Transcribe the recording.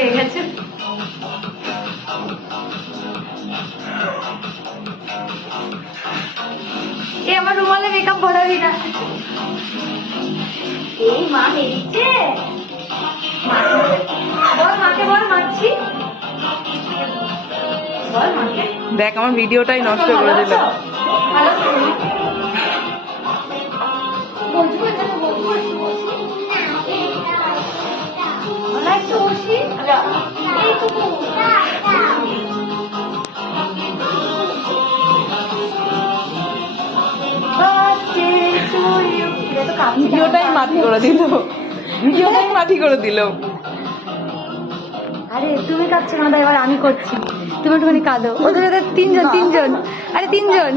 পেয়ে গেছে। এ আমার রুমালে মেকআপ ভরাবি না। এই মা মেরেছে, বল মাকে, বল মারছি, বল মাকে। দেখ আমার ভিডিওটাই নষ্ট করে দিল। ভালো ভিডিওটাই মাটি করে দিল, ভিডিওটাই মাটি করে দিল। আরে তুমি কাঁদছো না, এবার আমি করছি, তুমি একটুখানি কাঁদো। ওদের তিনজন, আরে তিনজন।